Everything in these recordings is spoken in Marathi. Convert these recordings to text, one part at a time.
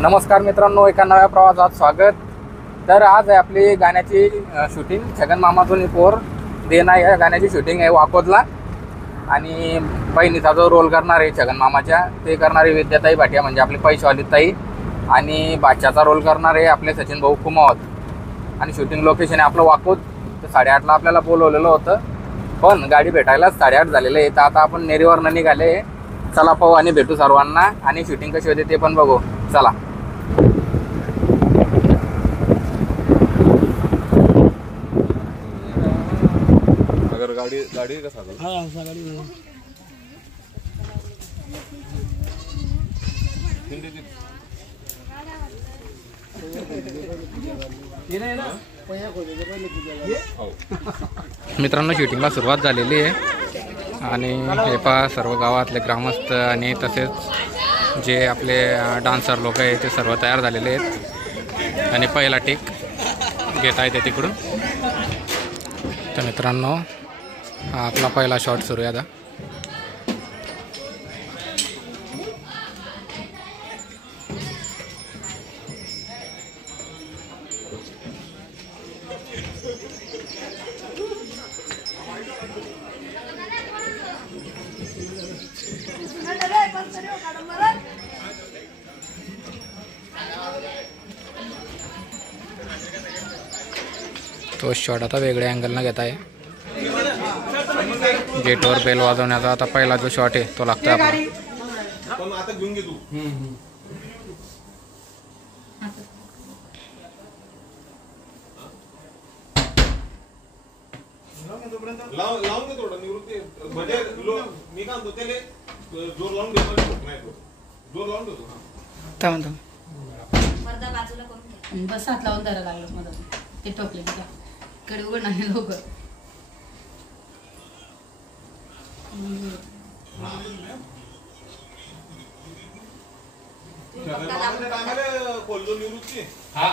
नमस्कार मित्रांनो, एका नव्या प्रवासात स्वागत। तर आज आहे आपली गाण्याची शूटिंग, छगन मामातून पोर देना या गाण्याची शूटिंग आहे वाकोदला। आणि बहिणीचा जो रोल करणार आहे छगन मामाच्या, ते करणारी विद्याताई भाटिया म्हणजे आपली पैशावाली ताई, आणि बादशाचा रोल करणार आहे आपले सचिन भाऊ कुमावत। आणि शूटिंग लोकेशन आहे आपलं वाकोद। तर 8:30ला आपल्याला बोलवलेलं होतं, पण गाडी भेटायलाच 8:30 झालेलं आहे। तर आता आपण नेरीवरनं निघाले, चला पाहू आणि भेटू सर्वांना, आणि शूटिंग कशी होते ते पण बघू, चला। अगर गाड़ी का साधन हाँ गाड़ी में मित्रांनो, शूटिंगला सुरुवात झालेली आहे आणि हे पहा सर्व गावातले ग्रामस्थ आणि तसेच जे आपले डान्सर लोक आहेत ते सर्व तयार झालेले आहेत आणि पहिला टेक घेत आहे ते तिकडून। तर मित्रांनो, हा आपला पहिला शॉट सुरू आहे आता। तो शॉट आता वेगळ्या अँगलनं घेत आहे। गेटवर बेल वाजवण्याचा आता पहिला जो शॉट आहे तो लागतोय आपल्याला। लावून दे थोडं निवृत्ती म्हणजे मी काय म्हणतो त्याले जोर लावून घेतो, नाही जोर लावून देतो। थांब थांब, मर्दा बाजूला करून बस हात लावून धरायला लागलं मदत ते टोकले तिला कडे उघड नाही लोक खोललो निवृत्ती। हा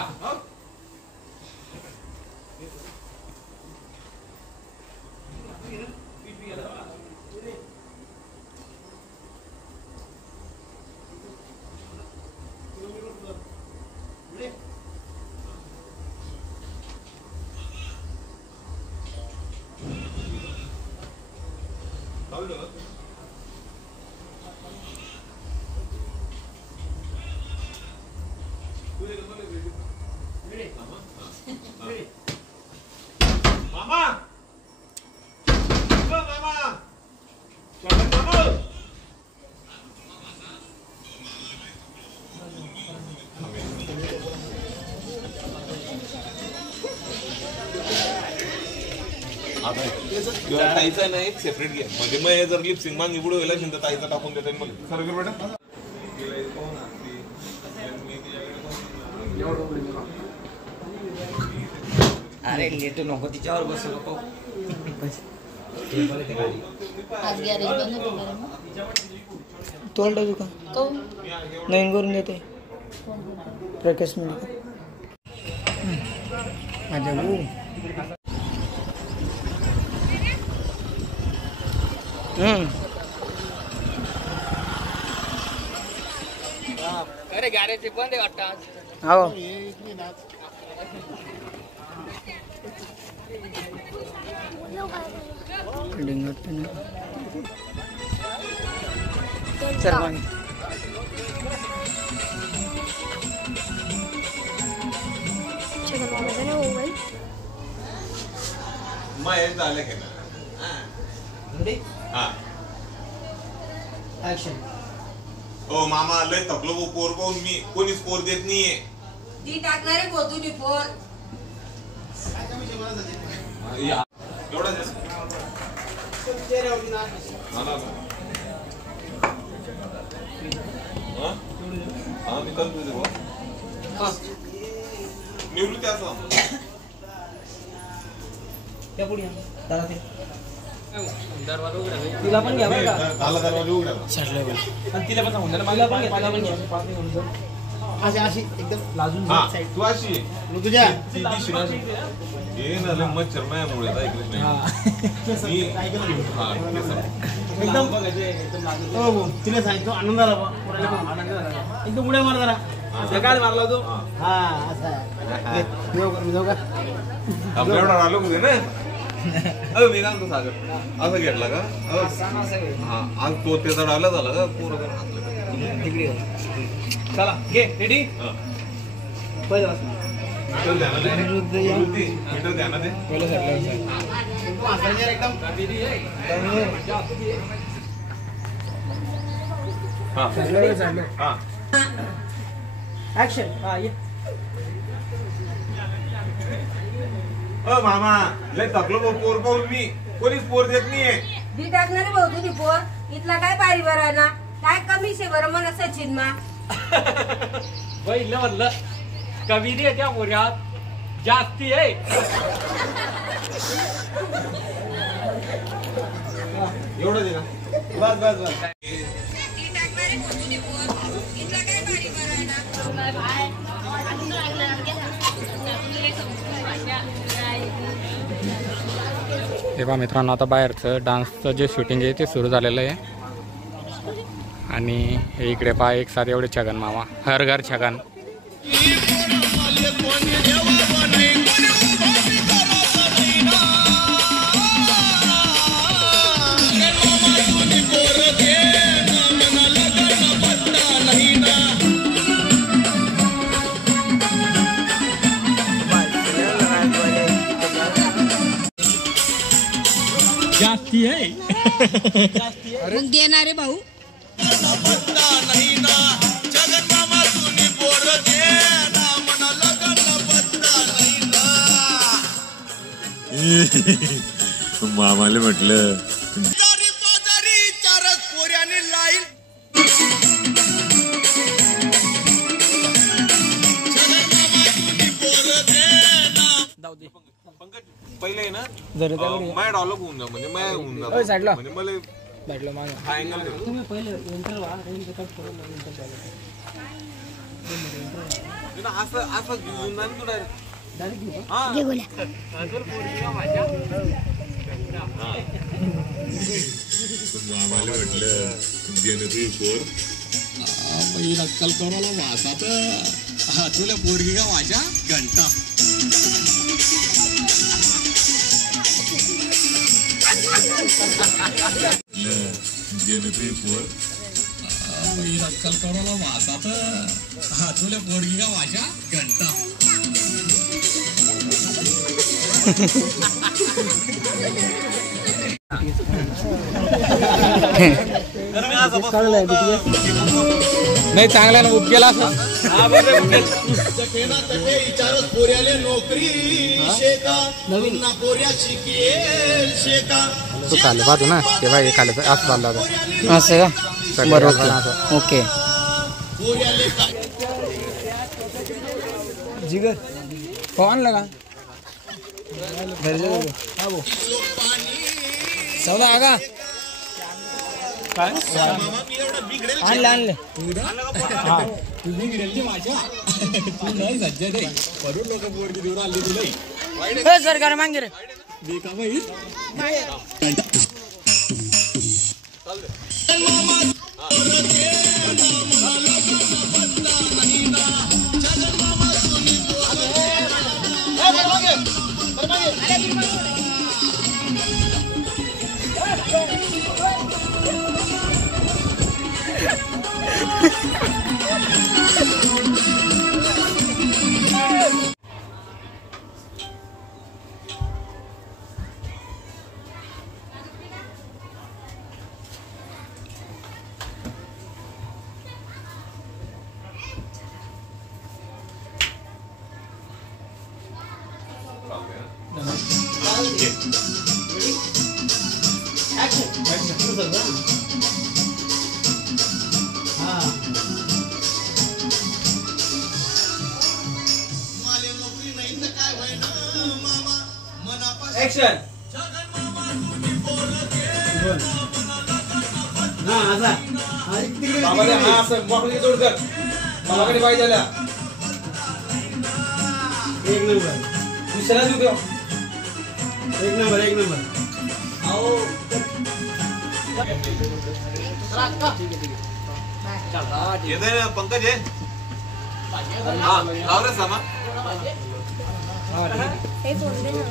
मामा मामा चल मामा आता ताईचा नाही एक सेपरेट घे, म्हणजे मग जर लिपसिंग मागणी पुढे व्हायला असेल तर ताईचा टाकून देता येईल। मला खरं कर बेटा। अरे लेट नको तिच्यावर बसू नको आज गॅरेज बंद होणार तोंड दुका काऊन नवीन करून देते प्रकाश मिळते माझ्या अरे गॅरेज बंद आहे वाटतं आज। हो मग झालं की ना हा ऍक्शन ओ मामा लय थकलो गो, पोर पाहून मी कोणीच पोर देत नाहीये। ती टाकणारे पोतू नी पोर एवढा जास्त हा मी करतो निवृत्ती असं त्या पुढे दादा ते तिला पण घ्या बरं का, दरवाजा उघडा आणि तिला पण सांगून द्या, मला पण घ्या, तिला पण घ्या अशी अशी एकदम लाजून साईड तू अशी तुझ्या हे झालं मच्छर माझ्यामुळे एकदम तिला सांगितलं आनंद आला एकदम उड्या मार जरा काय मारला तो हा. हा असा मी जाऊ का आपल्याकडे आलो कुठे ना मी काय म्हणतो सागर असं घेतला का हा आज तो त्याचा डायला झाला का पोरं तिकडे चला घे रेडी पहिलं मीटर द्या ना ते. मीटर द्या ना ते. एकदम हा. हा. ऍक्शन हा ये मामा लय थकलो बा पोर पाहून मी कोणीच पोर देत नाहीये दी टाकणारे भाऊ तुझी पोर इथला काय पारी बरं ना काय कमी शे बरं म्हणा सचिन मा पहिलं म्हणलं कमी रे त्या पोऱ्यात जास्ती आहे एवढं दे ना बस बस बस दी टाकणारे भाऊ तुझी पोर इथला काय पारी बरं ना हे पहा मित्रांनो, आता बाहेरचं डान्सचं जे शूटिंग आहे ते सुरू झालेलं आहे. आणि हे इकडे पहा एक साथ एवढे छगन मामा, हर घर छगन. जास्ती आहे मग देणारे भाऊ मामाला म्हटलं पंकज पहिले आहे ना माझ्या डॉलप होऊन जा म्हणजे माझ्या होऊन जा साईडला. म्हणजे मला भेटलं मागे हा अँगल तुम्ही पहिले एंटर व्हा रेंज कट करून असं असं घेऊन जा ना तू डायरेक्ट डायरेक्ट घेऊ हा मामाला म्हटलं गेलं तू पोर नक्कल करायला वासात तुला पोरगी का माझ्या घंटा गेलं तू पोर नक्कल करायला वासात तुला पोरगी का माझ्या घंटा नाही चांगला ना बुक केला असं. तू खाली बाजू ना तेव्हा हे खाली असं चाललं होतं असं का बरोबर असं. ओके जिगर पवन लगा चौदा आगा आणले आणले सरकार मागे रे ऍक्शन हा असा बाबाले हा असं मोकळी जोड कर बाबाकडे पाहिजे झाल्या एक नंबर दुसऱ्या देऊ देव एक नंबर आओ येते पंकज आहे हा लावलं सामा हे फोन दे ना.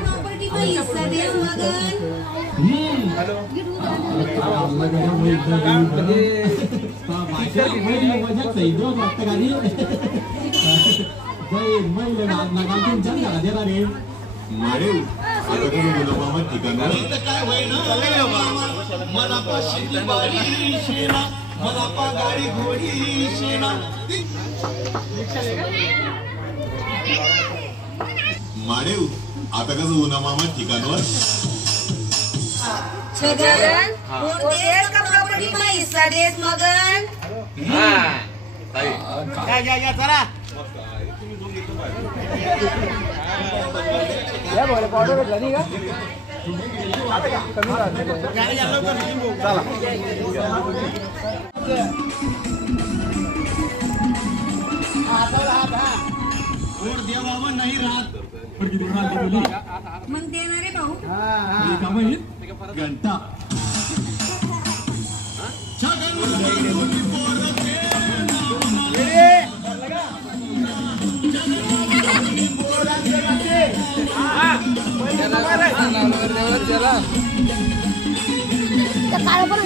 प्रॉपर्टी का हिस्सा दे मारे आता कसं बोला मामा ठिकाण मारे आता कसं उन्हा मामा ठिकाणवर छगन देस का प्रॉपर्टी का हिस्सा देस मगन. या चला मग देणारे भाऊ घंटा काळ पण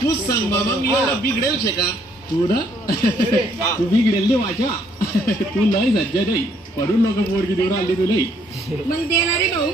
तू सांग मामा मी एवढा बिघडेल शे का तू ना तू बिघडेल माझ्या तू लय सज्जा नाही पडून नको पोरगी देऊन आली तू लई मग देणारे भाऊ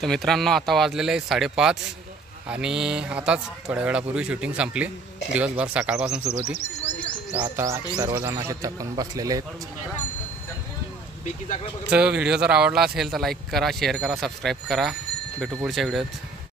तर मित्रांनो आता वाजलेले आहे 5:30 आणि आताच थोड्या वेळापूर्वी शूटिंग संपली. दिवसभर सकाळपासून सुरू होती. तर आता सर्वजण असे थकून बसलेले आहेत. तर व्हिडिओ जर आवडला असेल तर लाईक करा, शेअर करा, सबस्क्राईब करा. भेटू पुढच्या व्हिडिओत.